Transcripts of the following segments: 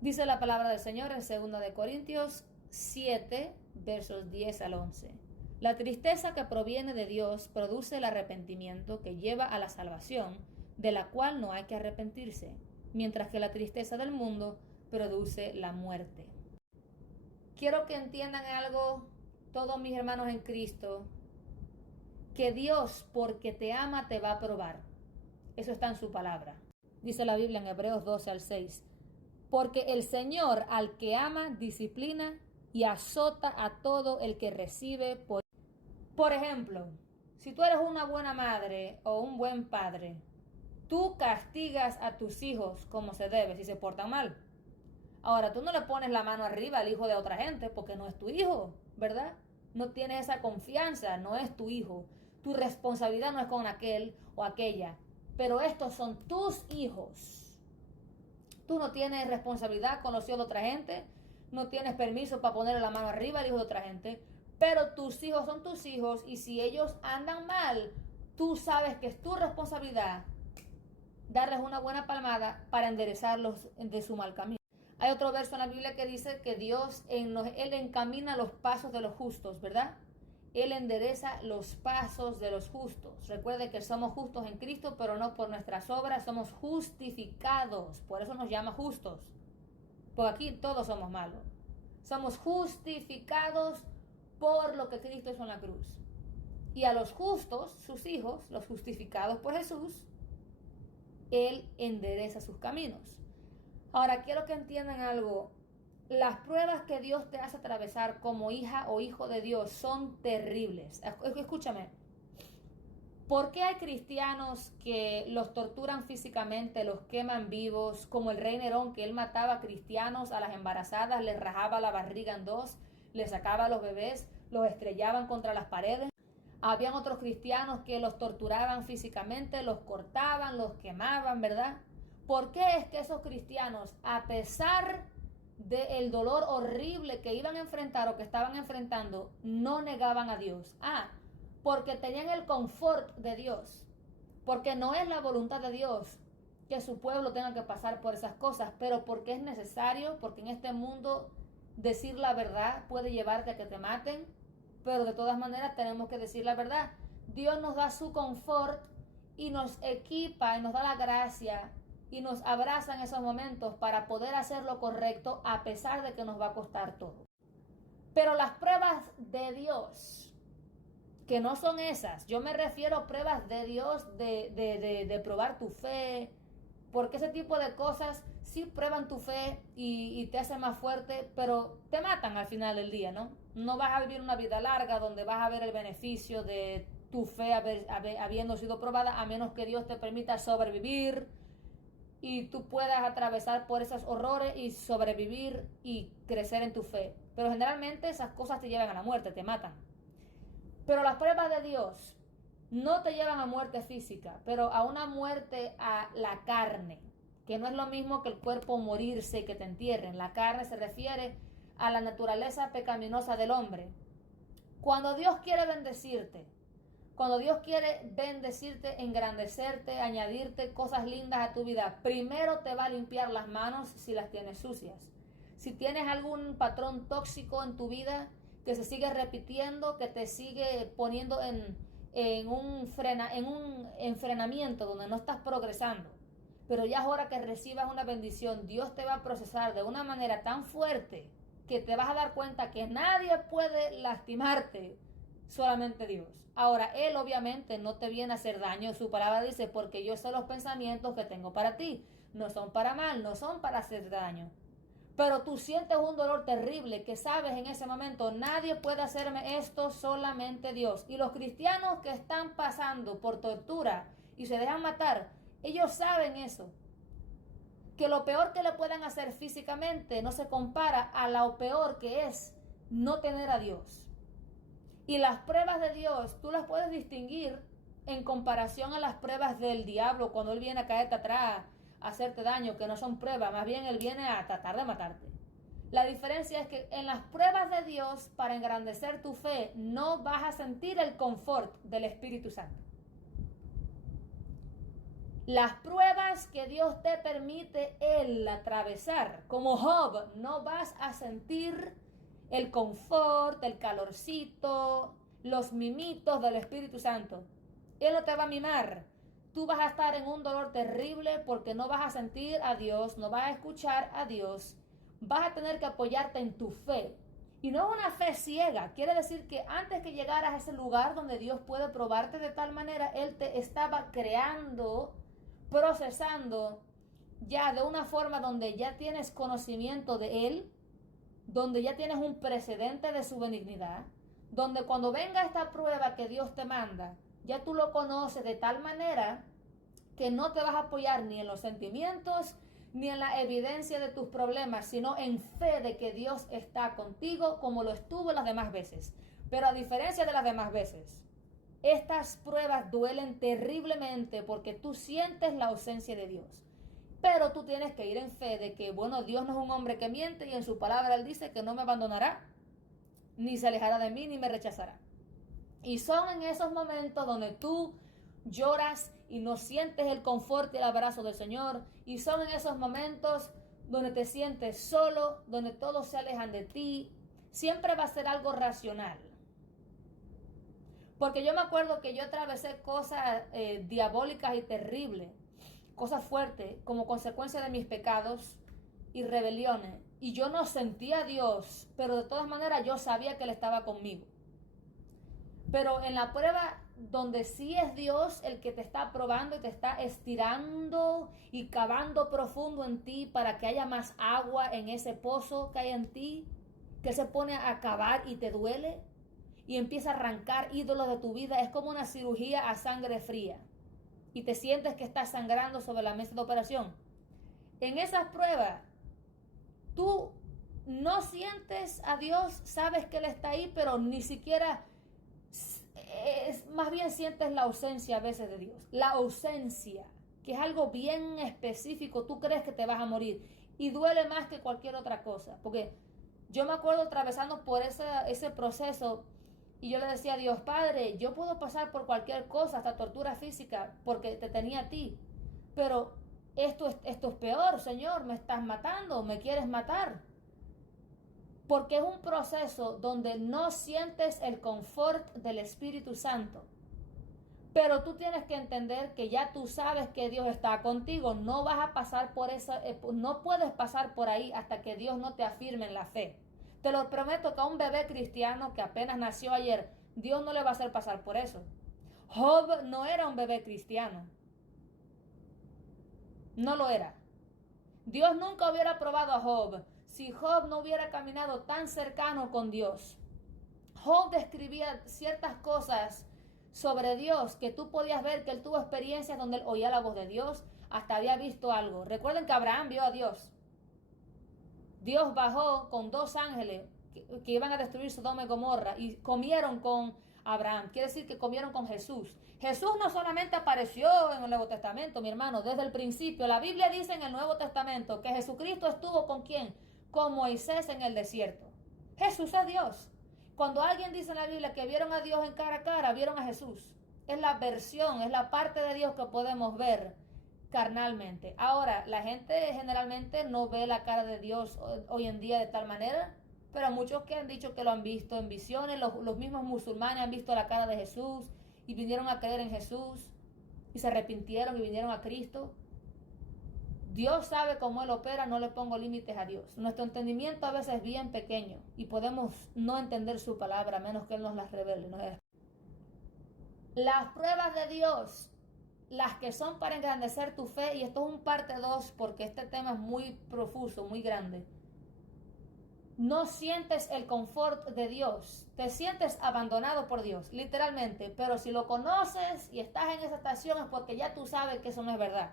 Dice la palabra del Señor en 2 de Corintios 7, versos 10 al 11. La tristeza que proviene de Dios produce el arrepentimiento que lleva a la salvación, de la cual no hay que arrepentirse, mientras que la tristeza del mundo produce la muerte. Quiero que entiendan algo, todos mis hermanos en Cristo, que Dios, porque te ama, te va a probar. Eso está en su palabra. Dice la Biblia en Hebreos 12 al 6. Porque el Señor al que ama disciplina y azota a todo el que recibe. Por ejemplo, si tú eres una buena madre o un buen padre, tú castigas a tus hijos como se debe si se portan mal. Ahora, tú no le pones la mano arriba al hijo de otra gente porque no es tu hijo, ¿verdad? No tienes esa confianza, no es tu hijo. Tu responsabilidad no es con aquel o aquella, pero estos son tus hijos. Tú no tienes responsabilidad con los hijos de otra gente, no tienes permiso para ponerle la mano arriba al hijo de otra gente, pero tus hijos son tus hijos y si ellos andan mal, tú sabes que es tu responsabilidad darles una buena palmada para enderezarlos de su mal camino. Hay otro verso en la Biblia que dice que Él encamina los pasos de los justos, ¿verdad? Él endereza los pasos de los justos. Recuerde que somos justos en Cristo, pero no por nuestras obras, somos justificados. Por eso nos llama justos. Porque aquí todos somos malos. Somos justificados por lo que Cristo hizo en la cruz. Y a los justos, sus hijos, los justificados por Jesús, Él endereza sus caminos. Ahora, quiero que entiendan algo. Las pruebas que Dios te hace atravesar como hija o hijo de Dios son terribles. Escúchame. ¿Por qué hay cristianos que los torturan físicamente, los queman vivos, como el rey Nerón, que él mataba a cristianos, a las embarazadas, les rajaba la barriga en dos, les sacaba a los bebés, los estrellaban contra las paredes? Habían otros cristianos que los torturaban físicamente, los cortaban, los quemaban, ¿verdad? ¿Por qué es que esos cristianos, a pesar del dolor horrible que iban a enfrentar o que estaban enfrentando, no negaban a Dios? Porque tenían el confort de Dios, porque no es la voluntad de Dios que su pueblo tenga que pasar por esas cosas, pero porque es necesario, porque en este mundo decir la verdad puede llevarte a que te maten, pero de todas maneras tenemos que decir la verdad. Dios nos da su confort y nos equipa y nos da la gracia y nos abraza en esos momentos para poder hacer lo correcto a pesar de que nos va a costar todo. Pero las pruebas de Dios, que no son esas, yo me refiero a pruebas de Dios, de probar tu fe, porque ese tipo de cosas sí prueban tu fe y te hacen más fuerte, pero te matan al final del día, ¿no? No vas a vivir una vida larga donde vas a ver el beneficio de tu fe habiendo sido probada, a menos que Dios te permita sobrevivir y tú puedas atravesar por esos horrores y sobrevivir y crecer en tu fe. Pero generalmente esas cosas te llevan a la muerte, te matan. Pero las pruebas de Dios no te llevan a muerte física, pero a una muerte a la carne, que no es lo mismo que el cuerpo morirse y que te entierren. La carne se refiere a la naturaleza pecaminosa del hombre. Cuando Dios quiere bendecirte, engrandecerte, añadirte cosas lindas a tu vida, primero te va a limpiar las manos si las tienes sucias. Si tienes algún patrón tóxico en tu vida que se sigue repitiendo, que te sigue poniendo en un enfrenamiento donde no estás progresando, pero ya es hora que recibas una bendición, Dios te va a procesar de una manera tan fuerte que te vas a dar cuenta que nadie puede lastimarte, solamente Dios. Ahora, Él obviamente no te viene a hacer daño. Su palabra dice, porque yo sé los pensamientos que tengo para ti. No son para mal, no son para hacer daño. Pero tú sientes un dolor terrible que sabes en ese momento, nadie puede hacerme esto, solamente Dios. Y los cristianos que están pasando por tortura y se dejan matar, ellos saben eso. Que lo peor que le puedan hacer físicamente no se compara a lo peor que es no tener a Dios. Y las pruebas de Dios, tú las puedes distinguir en comparación a las pruebas del diablo cuando él viene a caerte atrás, a hacerte daño, que no son pruebas, más bien él viene a tratar de matarte. La diferencia es que en las pruebas de Dios, para engrandecer tu fe, no vas a sentir el confort del Espíritu Santo. Las pruebas que Dios te permite el atravesar, como Job, no vas a sentir el confort, el calorcito, los mimitos del Espíritu Santo. Él no te va a mimar. Tú vas a estar en un dolor terrible porque no vas a sentir a Dios, no vas a escuchar a Dios. Vas a tener que apoyarte en tu fe. Y no es una fe ciega. Quiere decir que antes que llegaras a ese lugar donde Dios puede probarte de tal manera, Él te estaba creando, procesando ya de una forma donde ya tienes conocimiento de Él, donde ya tienes un precedente de su benignidad, donde cuando venga esta prueba que Dios te manda, ya tú lo conoces de tal manera que no te vas a apoyar ni en los sentimientos ni en la evidencia de tus problemas, sino en fe de que Dios está contigo como lo estuvo las demás veces. Pero a diferencia de las demás veces, estas pruebas duelen terriblemente porque tú sientes la ausencia de Dios. Pero tú tienes que ir en fe de que, bueno, Dios no es un hombre que miente y en su palabra Él dice que no me abandonará, ni se alejará de mí, ni me rechazará. Y son en esos momentos donde tú lloras y no sientes el confort y el abrazo del Señor. Y son en esos momentos donde te sientes solo, donde todos se alejan de ti. Siempre va a ser algo racional. Porque yo me acuerdo que yo atravesé cosas diabólicas y terribles, cosas fuertes, como consecuencia de mis pecados y rebeliones. Y yo no sentía a Dios, pero de todas maneras yo sabía que Él estaba conmigo. Pero en la prueba donde sí es Dios el que te está probando y te está estirando y cavando profundo en ti para que haya más agua en ese pozo que hay en ti, que se pone a cavar y te duele y empieza a arrancar ídolos de tu vida, es como una cirugía a sangre fría y te sientes que estás sangrando sobre la mesa de operación. En esas pruebas, tú no sientes a Dios, sabes que Él está ahí, pero ni siquiera... más bien sientes la ausencia a veces de Dios, la ausencia, que es algo bien específico. Tú crees que te vas a morir y duele más que cualquier otra cosa, porque yo me acuerdo atravesando por ese proceso y yo le decía a Dios, Padre, yo puedo pasar por cualquier cosa, hasta tortura física, porque te tenía a ti, pero esto es peor, Señor, me estás matando, me quieres matar. Porque es un proceso donde no sientes el confort del Espíritu Santo. Pero tú tienes que entender que ya tú sabes que Dios está contigo. No vas a pasar por eso, no puedes pasar por ahí hasta que Dios no te afirme en la fe. Te lo prometo que a un bebé cristiano que apenas nació ayer, Dios no le va a hacer pasar por eso. Job no era un bebé cristiano. No lo era. Dios nunca hubiera probado a Job si Job no hubiera caminado tan cercano con Dios. Job describía ciertas cosas sobre Dios que tú podías ver que él tuvo experiencias donde él oía la voz de Dios, hasta había visto algo. Recuerden que Abraham vio a Dios. Dios bajó con 2 ángeles que iban a destruir Sodoma y Gomorra y comieron con Abraham. Quiere decir que comieron con Jesús. Jesús no solamente apareció en el Nuevo Testamento, mi hermano, desde el principio. La Biblia dice en el Nuevo Testamento que Jesucristo estuvo ¿con quién? Con Moisés en el desierto. Jesús es Dios. Cuando alguien dice en la Biblia que vieron a Dios en cara a cara, vieron a Jesús. Es la versión, es la parte de Dios que podemos ver carnalmente. Ahora, la gente generalmente no ve la cara de Dios hoy en día de tal manera, pero muchos que han dicho que lo han visto en visiones, los mismos musulmanes han visto la cara de Jesús y vinieron a creer en Jesús y se arrepintieron y vinieron a Cristo. Dios sabe cómo Él opera, no le pongo límites a Dios. Nuestro entendimiento a veces es bien pequeño y podemos no entender su palabra a menos que Él nos las revele. Las pruebas de Dios, las que son para engrandecer tu fe, y esto es un parte 2 porque este tema es muy profuso, muy grande. No sientes el confort de Dios, te sientes abandonado por Dios, literalmente, pero si lo conoces y estás en esa estación es porque ya tú sabes que eso no es verdad.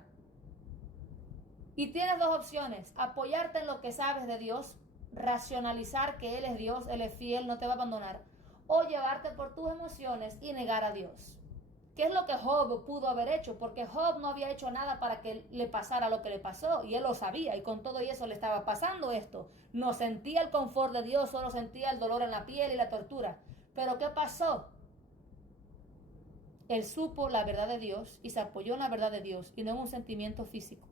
Y tienes 2 opciones: apoyarte en lo que sabes de Dios, racionalizar que Él es Dios, Él es fiel, no te va a abandonar, o llevarte por tus emociones y negar a Dios. ¿Qué es lo que Job pudo haber hecho? Porque Job no había hecho nada para que le pasara lo que le pasó, y él lo sabía, y con todo eso le estaba pasando esto. No sentía el confort de Dios, solo sentía el dolor en la piel y la tortura. Pero ¿qué pasó? Él supo la verdad de Dios y se apoyó en la verdad de Dios y no en un sentimiento físico.